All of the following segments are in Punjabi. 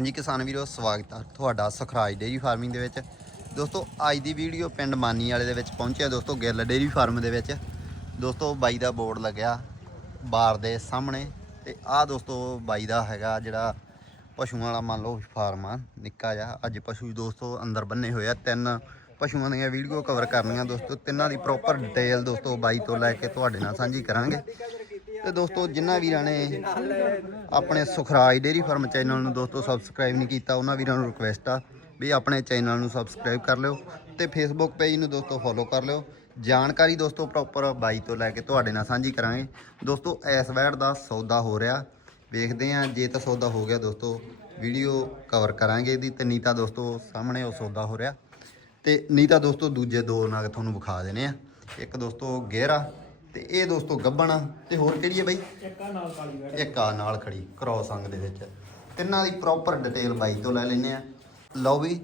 ਹਾਂਜੀ ਕਿਸਾਨ ਵੀਰੋ, ਸਵਾਗਤ ਹੈ ਤੁਹਾਡਾ ਸੁਖਰਾਜ ਡੇਰੀ ਫਾਰਮਿੰਗ ਦੇ ਵਿੱਚ। ਦੋਸਤੋ, ਅੱਜ ਦੀ ਵੀਡੀਓ ਪਿੰਡ ਮਾਨੀ ਵਾਲੇ ਦੇ ਵਿੱਚ ਪਹੁੰਚਿਆ ਦੋਸਤੋ, ਗਿੱਲ ਡੇਰੀ ਫਾਰਮ ਦੇ ਵਿੱਚ। ਦੋਸਤੋ, ਬਾਈ ਦਾ ਬੋਰਡ ਲੱਗਿਆ ਬਾਰ ਦੇ ਸਾਹਮਣੇ ਤੇ ਆਹ ਦੋਸਤੋ ਬਾਈ ਦਾ ਹੈਗਾ ਜਿਹੜਾ ਪਸ਼ੂਆਂ ਵਾਲਾ ਮੰਨ ਲਓ ਫਾਰਮ ਆ, ਨਿੱਕਾ ਜਿਹਾ। ਅੱਜ ਪਸ਼ੂ ਦੋਸਤੋ ਅੰਦਰ ਬੰਨੇ ਹੋਏ ਆ, ਤਿੰਨ ਪਸ਼ੂਆਂ ਦੀਆਂ ਵੀਡੀਓ ਕਵਰ ਕਰਨੀਆਂ ਦੋਸਤੋ, ਤਿੰਨਾਂ ਦੀ ਪ੍ਰੋਪਰ ਡਿਟੇਲ ਦੋਸਤੋ ਬਾਈ ਤੋਂ ਲੈ ਕੇ ਤੁਹਾਡੇ ਨਾਲ ਸਾਂਝੀ ਕਰਾਂਗੇ। ਤੇ ਦੋਸਤੋ ਜਿਨ੍ਹਾਂ ਵੀਰਾਂ ਨੇ ਆਪਣੇ ਸੁਖਰਾਜ ਡੇਰੀ ਫਾਰਮ ਚੈਨਲ ਨੂੰ ਦੋਸਤੋ ਸਬਸਕ੍ਰਾਈਬ ਨਹੀਂ ਕੀਤਾ, ਉਹਨਾਂ ਵੀਰਾਂ ਨੂੰ ਰਿਕੁਐਸਟ ਆ ਵੀ ਆਪਣੇ ਚੈਨਲ ਨੂੰ ਸਬਸਕ੍ਰਾਈਬ ਕਰ ਲਿਓ ਤੇ ਫੇਸਬੁੱਕ ਪੇਜ ਨੂੰ ਦੋਸਤੋ ਫੋਲੋ ਕਰ ਲਿਓ। ਜਾਣਕਾਰੀ ਦੋਸਤੋ ਪ੍ਰੋਪਰ ਬਾਈ ਤੋਂ ਲੈ ਕੇ ਤੁਹਾਡੇ ਨਾਲ ਸਾਂਝੀ ਕਰਾਂਗੇ। ਦੋਸਤੋ, ਇਸ ਵੈੜ ਦਾ ਸੌਦਾ ਹੋ ਰਿਹਾ। ਵੇਖਦੇ ਆਂ ਜੇ ਤਾਂ ਸੌਦਾ ਹੋ ਗਿਆ ਦੋਸਤੋ ਵੀਡੀਓ ਕਵਰ ਕਰਾਂਗੇ ਇਹਦੀ ਤੇ ਨਹੀਂ ਤਾਂ ਦੋਸਤੋ ਸਾਹਮਣੇ ਉਹ ਸੌਦਾ ਹੋ ਰਿਹਾ। ਤੇ ਨਹੀਂ ਤਾਂ ਦੋਸਤੋ ਦੂਜੇ ਦੋ ਨਗ ਤੁਹਾਨੂੰ ਵਿਖਾ ਦੇਣੇ ਆ। ਇੱਕ ਦੋਸਤੋ ਗੇਰਾ ਤੇ ਇਹ ਦੋਸਤੋ ਗੱਬਣ ਤੇ ਹੋਰ ਕਿਹੜੀ ਹੈ ਬਾਈ? ਇੱਕ ਆ ਨਾਲ ਖੜੀ ਕ੍ਰੋਸ ਅੰਗ ਦੇ ਵਿੱਚ। ਤਿੰਨਾਂ ਦੀ ਪ੍ਰੋਪਰ ਡਿਟੇਲ ਬਾਈ ਤੋਂ ਲੈ ਲੈਨੇ ਆ। ਲਓ ਵੀ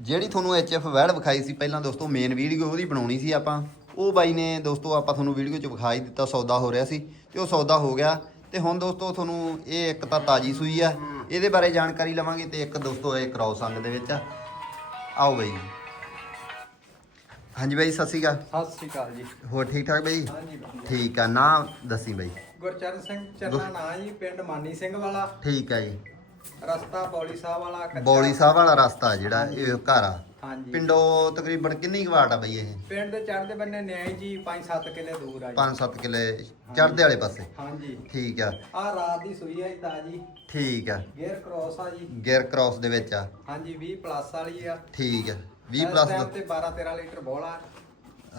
ਜਿਹੜੀ ਤੁਹਾਨੂੰ ਐਚਐਫ ਵੈੜ ਵਿਖਾਈ ਸੀ ਪਹਿਲਾਂ ਦੋਸਤੋ ਮੇਨ ਵੀਡੀਓ ਉਹਦੀ ਬਣਾਉਣੀ ਸੀ ਆਪਾਂ। ਉਹ ਬਾਈ ਨੇ ਦੋਸਤੋ ਆਪਾਂ ਤੁਹਾਨੂੰ ਵੀਡੀਓ 'ਚ ਵਿਖਾਈ ਦਿੱਤਾ ਸੌਦਾ ਹੋ ਰਿਹਾ ਸੀ ਤੇ ਉਹ ਸੌਦਾ ਹੋ ਗਿਆ। ਤੇ ਹੁਣ ਦੋਸਤੋ ਤੁਹਾਨੂੰ ਇਹ ਇੱਕ ਤਾਂ ਤਾਜੀ ਸੂਈ ਆ ਇਹਦੇ ਬਾਰੇ ਜਾਣਕਾਰੀ ਲਵਾਂਗੇ ਤੇ ਇੱਕ ਦੋਸਤੋ ਇਹ ਕ੍ਰੋਸ ਅੰਗ ਦੇ ਵਿੱਚ। ਆ ਆਓ ਬਾਈ। ਹਾਂਜੀ ਬਾਈ ਸਤਿ ਸ਼੍ਰੀ ਅਕਾਲ। ਸਤਿ ਸ੍ਰੀ ਅਕਾਲ ਜੀ। ਹੋਰ ਠੀਕ ਠਾਕ ਬਾਈ? ਹਾਂਜੀ ਵਧੀਆ। ਠੀਕ ਆ ਨਾਮ ਦੱਸੀ ਬਾਈ। ਗੁਰਚਰਨ ਸਿੰਘ ਚੰਨਾ ਨਾਂ ਜੀ ਪਿੰਡ ਮਾਨੀ ਸਿੰਘ ਵਾਲਾ। ਠੀਕ ਆ ਜੀ। ਰਸਤਾ ਬੌਲੀ ਸਾਹਿਬ ਵਾਲਾ ਕੱਚਾ। ਬੌਲੀ ਸਾਹਿਬ ਵਾਲਾ ਰਸਤਾ ਜਿਹੜਾ ਇਹ ਘਰ ਆ। ਹਾਂਜੀ। ਪਿੰਡੋਂ ਤਕਰੀਬਨ ਕਿੰਨੀ ਕੁ ਵਾਟ ਆ ਬਈ ਇਹ? ਪਿੰਡ ਦੇ ਚੜ੍ਹਦੇ ਬੰਨੇ ਨਿਆਈ ਜੀ 5-7 ਕਿਲੇ ਦੂਰ ਆ ਜੀ। 5-7 ਕਿਲੇ ਚੜ੍ਹਦੇ ਵਾਲੇ ਪਾਸੇ? ਹਾਂਜੀ। ਠੀਕ ਆ। ਆ ਰਾਤ ਦੀ ਸੂਈ ਆ ਜੀ ਤਾਜੀ ਠੀਕ ਆ। ਗੇਅਰ ਕ੍ਰੋਸ ਆ ਜੀ। ਗੇਅਰ ਕ੍ਰਾਸ ਦੇ ਵਿੱਚ ਆ। ਹਾਂਜੀ 20 ਪਲੱਸ ਵਾਲੀ ਆ। ਠੀਕ ਆ। 20 ਇਸ ਪਲੱਸ time ਤੇ 12-13 ਲੀਟਰ ਬੋਲਾ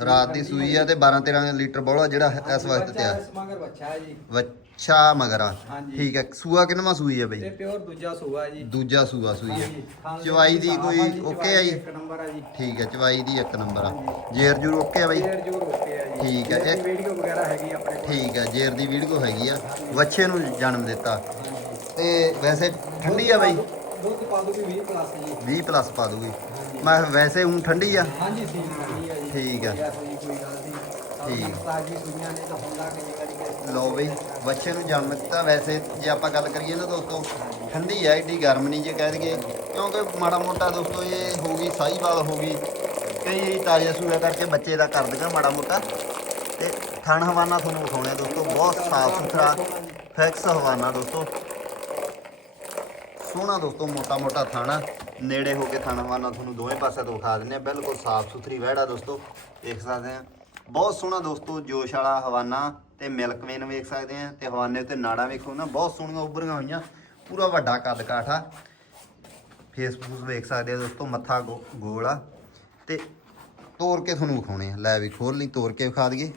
ਰਾਤ ਦੀ ਸੂਈ ਆ ਤੇ 12-13 ਲੀਟਰ ਬੋਲਾ ਜਿਹੜਾ ਇਸ ਵਕਤ ਤੇ ਆ। ਮਗਰ ਬੱਚਾ ਹੈ ਜੀ। ਮਗਰਾ। ਠੀਕ ਆ ਸੂਆ ਕਿੰਨਵਾ ਸੂਈ ਆ ਤੇ ਬਈ ਪਿਓਰ ਦੂਜਾ ਸੂਆ ਜੀ। ਦੂਜਾ ਸੂਆ ਸੂਈ ਆ। ਚਵਾਈ ਦੀ ਕੋਈ ਓਕੇ ਆ ਜੀ? ਇੱਕ ਨੰਬਰ ਆ ਜੀ। ਠੀਕ ਆ ਚਵਾਈ ਦੀ ਇੱਕ ਨੰਬਰ ਆ। ਜੇਰ ਜੂਰ ਓਕੇ ਆ ਬਈ? ਫੇਰ ਜੂਰ ਓਕੇ ਆ ਜੀ। ਠੀਕ ਇਹਦੀ ਇੱਕ- ਵੀਡੀਓ ਵਗੈਰਾ ਹੈਗੀ ਆਪਣੇ ਕੋਲ। ਠੀਕ ਆ ਜੇਰ ਦੀ ਵੀਡੀਓ ਹੈਗੀ ਆ। ਵੱਛੇ ਨੂੰ ਜਨਮ ਦਿੱਤਾ। ਤੇ ਵੈਸੇ ਠੰਡੀ ਆ ਬਈ? ਦੁੱਧ ਪਾ ਦੂਗੀ 20 ਪਲੱਸ ਜੀ। 20 ਪਲੱਸ ਪਾ ਦੂਗੀ ਮੈਂ ਵੈਸੇ ਹੁਣ ਠੰਡੀ ਆ। ਹਾਂਜੀ ਸੀ ਜੀ ਆ ਜੀ। ਠੀਕ ਆ। ਵਧੀਆ ਸਹੀ ਕੋਈ ਗੱਲ ਨਹੀਂ। ਠੀਕ। ਤਾਜੀ ਸੁਈਆਂ ਨੇ ਤਾਂ ਹੁੰਦਾ ਕਿ ਕਰੀ ਕੇ ਲਓ ਬਈ ਬੱਚੇ ਨੂੰ ਜਨਮ ਦਿੱਤਾ ਵੈਸੇ ਜੇ ਆਪਾਂ ਗੱਲ ਕਰੀਏ ਨਾ ਦੋਸਤੋ ਠੰਡੀ ਆ ਏਡੀ ਗਰਮ ਨਹੀਂ ਜੇ ਕਹਿ ਦਈਏ। ਕਿਉਂਕਿ ਮਾੜਾ ਮੋਟਾ ਦੋਸਤੋ ਇਹ ਹੋ ਗਈ ਸਾਹੀਵਾਲ ਹੋ ਗਈ। ਕਈ ਤਾਜ਼ੇ ਸੂਆ ਕਰਕੇ ਬੱਚੇ ਦਾ ਕਰ ਦਿੰਦਾ ਮਾੜਾ ਮੋਟਾ। ਤੇ ਥਣ ਹਵਾਨਾ ਤੁਹਾਨੂੰ ਵਿਖਾਉਣੇ ਦੋਸਤੋ ਬਹੁਤ ਸਾਫ਼ ਸੁਥਰਾ ਫਿਕਸ ਹਵਾਨਾ ਦੋਸਤੋ। ਸੋਹਣਾ ਦੋਸਤੋ, ਮੋਟਾ ਮੋਟਾ ਥਾਣਾ। ਨੇੜੇ ਹੋ ਕੇ ਥਾਣਾ ਵਾਨਾ ਤੁਹਾਨੂੰ ਦੋਵੇਂ ਪਾਸੇ ਤੋਂ ਵਿਖਾ ਦਿੰਦੇ ਆ ਬਿਲਕੁਲ ਸਾਫ਼ ਸੁਥਰੀ ਵਹਿੜਾ ਦੋਸਤੋ, ਦੇਖ ਸਕਦੇ ਆ ਬਹੁਤ ਸੋਹਣਾ ਦੋਸਤੋ, ਜੋਸ਼ ਵਾਲਾ ਹਵਾਨਾ ਤੇ ਮਿਲਕ ਵੇਨ ਵੇਖ ਸਕਦੇ ਆ ਤੇ ਹਵਾਨੇ ਤੇ ਨਾੜਾਂ ਵੇਖੋ ਨਾ, ਬਹੁਤ ਸੋਹਣੀਆਂ ਉੱਭਰੀਆਂ ਹੋਈਆਂ। ਪੂਰਾ ਵੱਡਾ ਕੱਦ ਕਾਠ ਆ। ਫੇਸ ਫੂਸ ਵੇਖ ਸਕਦੇ ਆ ਦੋਸਤੋ, ਮੱਥਾ ਗੋ- ਗੋਲ ਆ। ਤੇ ਤੋੜ ਕੇ ਤੁਹਾਨੂੰ ਵਿਖਾਉਣੇ ਆ। ਲੈ ਵੀ ਖੋਲ ਲਈ ਤੋੜ ਕੇ ਵਿਖਾ ਦਈਏ।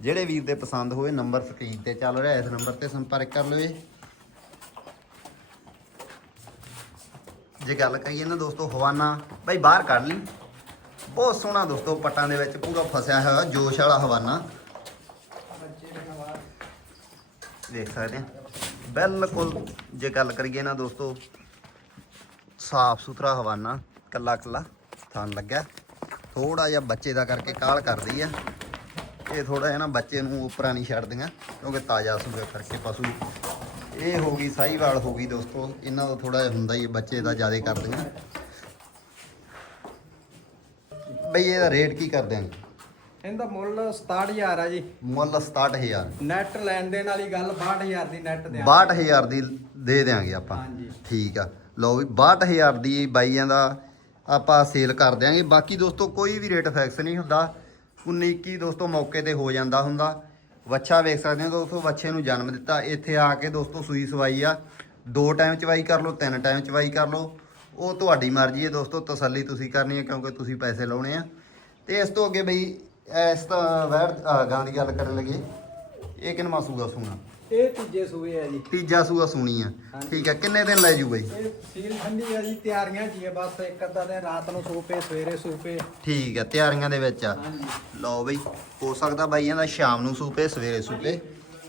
ਜਿਹੜੇ ਵੀਰ ਦੇ ਪਸੰਦ ਹੋਵੇ ਨੰਬਰ ਸਕਰੀਨ ਤੇ ਚੱਲ ਰਿਹਾ, ਇਸ ਨੰਬਰ ਤੇ ਸੰਪਰਕ ਕਰ ਲਓ ਜੀ। ਜੇ ਗੱਲ ਕਰੀਏ ਨਾ ਦੋਸਤੋ, ਹਵਾਨਾ ਬਈ ਬਾਹਰ ਕੱਢ ਲਈ। ਬਹੁਤ ਸੋਹਣਾ ਦੋਸਤੋ, ਪੱਟਾਂ ਦੇ ਵਿੱਚ ਪੂਰਾ ਫਸਿਆ ਹੋਇਆ ਜੋਸ਼ ਵਾਲਾ ਹਵਾਨਾ। ਦੇਖ ਸਕਦੇ ਆ। ਬਿਲਕੁਲ ਜੇ ਗੱਲ ਕਰੀਏ ਨਾ ਦੋਸਤੋ, ਸਾਫ਼ ਸੁਥਰਾ ਹਵਾਨਾ, ਕੱਲਾ ਕੱਲਾ ਥਾਨ ਲੱਗਿਆ। ਥੋੜਾ ਜਿਹਾ ਬੱਚੇ ਦਾ ਕਰਕੇ ਕਾਲ ਕਰਦੀ ਆ। ਇਹ ਥੋੜਾ ਜਿਹਾ ਨਾ ਬੱਚੇ ਨੂੰ ਉੱਪਰਾਂ ਨਹੀਂ ਛੱਡਦੀਆਂ, ਕਿਉਂਕਿ ਤਾਜ਼ਾ ਸੂਗਾ ਕਰਕੇ ਪਸ਼ੂ। ਇਹ ਹੋ ਗਈ ਸਾਹੀਵਾਲ ਹੋ ਗਈ ਦੋਸਤੋ ਇਹਨਾਂ ਦਾ ਥੋੜਾ ਜਿਹਾ ਹੁੰਦਾ ਹੀ ਹੈ, ਬੱਚੇ ਦਾ ਜ਼ਿਆਦਾ ਕਰਦੀਆਂ ਬਈ ਇਹਦਾ ਰੇਟ ਕੀ ਕਰਦੇ ਆਂ? ਇਹਦਾ ਮੁੱਲ 67000 ਆ ਜੀ। ਮੁੱਲ 67000 ਨੈਟ ਲੈਣ ਦੇਣ ਵਾਲੀ ਗੱਲ 62000 ਦੀ ਨੈਟ ਦੇ 62000 ਦੀ ਦੇ ਦੇਾਂਗੇ ਆਪਾਂ। ਹਾਂਜੀ। ਠੀਕ ਆ। ਲਓ ਵੀ 62000 ਦੀ ਬਾਈਆਂ ਦਾ ਆਪਾਂ ਸੇਲ ਕਰ ਦਿਆਂਗੇ। ਬਾਕੀ ਦੋਸਤੋ ਕੋਈ ਵੀ ਰੇਟ ਫਿਕਸ ਨਹੀਂ ਹੁੰਦਾ। 19 21 ਦੋਸਤੋ ਮੌਕੇ ਤੇ ਹੋ ਜਾਂਦਾ ਹੁੰਦਾ। ਵੱਛਾ ਵੇਖ ਸਕਦੇ ਹੋ ਦੋਸਤੋ ਵੱਛੇ ਨੂੰ ਜਨਮ ਦਿੱਤਾ। ਇੱਥੇ ਆ ਕੇ ਦੋਸਤੋ ਸੂਈ ਸਵਾਈ ਆ। ਦੋ ਟਾਈਮ ਚਵਾਈ ਕਰ ਲਓ ਤਿੰਨ ਟਾਈਮ ਚਵਾਈ ਕਰ ਲਓ। ਉਹ ਤੁਹਾਡੀ ਮਰਜ਼ੀ ਹੈ ਦੋਸਤੋ ਤਸੱਲੀ ਤੁਸੀਂ ਕਰਨੀ ਹੈ ਕਿਉਂਕਿ ਤੁਸੀਂ ਪੈਸੇ ਲਾਉਣੇ ਆ। ਤੇ ਇਸ ਤੋਂ ਅੱਗੇ ਬਈ ਇਸ ਤਾਂ ਵੈਰ ਅ, ਗਾਂ ਦੀ ਗੱਲ ਕਰਨ ਲੱਗੇ। ਇਹ ਕਿੰਨਾ ਸੂਗਾ ਸੂਣਾ? ਇਹ ਤੀਜੇ ਸੂਏ ਆ ਜੀ। ਤੀਜਾ ਸੂਆ ਸੁਣੀ ਆ। ਹਾਂਜੀ। ਠੀਕ ਆ ਕਿੰਨੇ ਦਿਨ ਲੈ ਜੂ? ਬਈ ਇਹ ਸੀਲ ਠੰਡੀ ਆ ਜੀ ਤਿਆਰੀਆਂ ਜੀ ਆ ਬਸ ਇੱਕ ਅੱਧਾ ਦਿਨ ਰਾਤ ਨੂੰ ਸੂਪੇ ਸਵੇਰੇ ਸੂਪੇ ਠੀਕ ਆ ਤਿਆਰੀਆਂ ਦੇ ਵਿੱਚ ਆ। ਹਾਂਜੀ। ਲਓ ਬਈ ਹੋ ਸਕਦਾ ਬਾਈਆਂ ਦਾ ਸ਼ਾਮ ਨੂੰ ਸੂਪੇ ਸਵੇਰੇ ਸੂਪੇ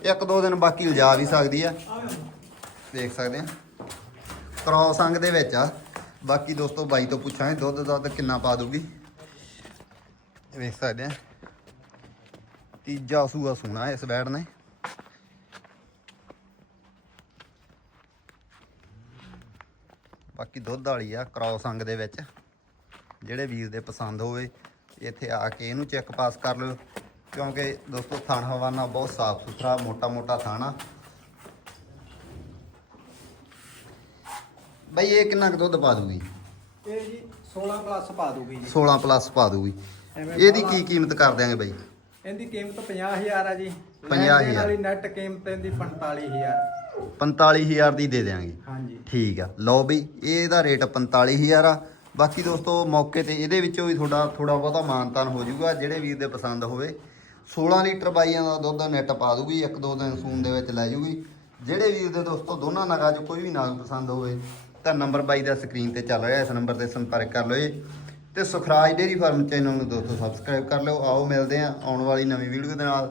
ਇੱਕ ਦੋ ਦਿਨ ਬਾਕੀ ਲਿਜਾ ਵੀ ਸਕਦੀ ਆ। ਦੇਖ ਸਕਦੇ ਆ। ਕ੍ਰੋਸ ਅੰਗ ਦੇ ਵਿੱਚ ਆ। ਬਾਕੀ ਦੋਸਤੋ ਬਾਈ ਤੋਂ ਪੁੱਛਾਂਗੇ ਦੁੱਧ ਦੁੱਧ ਕਿੰਨਾ ਪਾ ਦੂਗੀ ਇਹ ਵੇਖ ਸਕਦੇ ਆ। ਤੀਜਾ ਸੂਆ ਸੂਣਾ ਇਸ ਵੈੜ ਨੇ। ਬਾਕੀ ਦੁੱਧ ਵਾਲੀ ਆ ਕ੍ਰਾਸ ਅੰਗ ਦੇ ਵਿੱਚ। ਜਿਹੜੇ ਵੀਰ ਦੇ ਪਸੰਦ ਹੋਵੇ ਇੱਥੇ ਆ ਕੇ ਇਹਨੂੰ ਚੈੱਕ ਪਾਸ ਕਰ ਲਿਓ। ਕਿਉਂਕਿ ਦੋਸਤੋ ਥਣ ਹਵਾਨਾ ਬਹੁਤ ਸਾਫ਼ ਸੁਥਰਾ ਮੋਟਾ ਮੋਟਾ ਥਾਣਾ। ਬਈ ਇਹ ਕਿੰਨਾ ਕੁ ਦੁੱਧ ਪਾ ਦੂਗੀ? ਇਹ ਜੀ 16 ਪਲੱਸ ਪਾ ਦੂਗੀ ਜੀ। 16 ਪਲੱਸ ਪਾ ਦੂਗੀ। ਇਹਦੀ ਕੀ ਕੀਮਤ ਕਰ ਦਿਆਂਗੇ ਬਈ? ਇਹਦੀ ਕੀਮਤ 50000 ਆ ਜੀ। 50,000 ਲੈਣ ਦੇਣ ਵਾਲੀ ਨੈਟ ਕੀਮਤ ਇਹਦੀ 45000 45000 ਦੀ ਦੇ ਦਿਆਂਗੇ। ਹਾਂਜੀ। ਠੀਕ ਆ। ਲਓ ਬਈ ਇਹਦਾ ਰੇਟ 45000 ਆ। ਬਾਕੀ ਦੋਸਤੋ ਮੌਕੇ ਤੇ ਇਹਦੇ ਵਿੱਚੋਂ ਵੀ ਥੋੜਾ ਥੋੜਾ ਬਹੁਤਾ ਮਾਨਤਾਨ ਹੋ ਜਾਊਗਾ ਜਿਹੜੇ ਵੀਰ ਦੇ ਪਸੰਦ ਹੋਵੇ। 16 ਲੀਟਰ ਬਾਈਆਂ ਦਾ ਦੁੱਧ ਨੈਟ ਪਾ ਦੂਗੀ ਇੱਕ ਦੋ ਦਿਨ ਸੂਨ ਦੇ ਵਿੱਚ ਲੈ ਜੂਗੀ। ਜਿਹੜੇ ਵੀਰ ਦੇ ਦੋਸਤੋ ਦੋਨਾਂ ਨਗਾਂ 'ਚ ਕੋਈ ਵੀ ਨਾਗ ਪਸੰਦ ਹੋਵੇ ਤਾਂ ਨੰਬਰ ਬਾਈ ਦਾ ਸਕਰੀਨ ਤੇ ਚੱਲ ਰਿਹਾ। ਇਸ ਨੰਬਰ ਤੇ ਸੰਪਰਕ ਕਰ ਲਓ ਜੀ। ਤੇ ਸੁਖਰਾਜ ਡੇਰੀ ਫਾਰਮ ਚੈਨਲ ਨੂੰ ਦੋਸਤੋ ਸਬਸਕ੍ਰਾਈਬ ਕਰ ਲਿਓ। ਆਓ ਮਿਲਦੇ ਆ ਆਉਣ ਵਾਲੀ ਨਵੀਂ ਵੀਡੀਓ ਦੇ ਨਾਲ।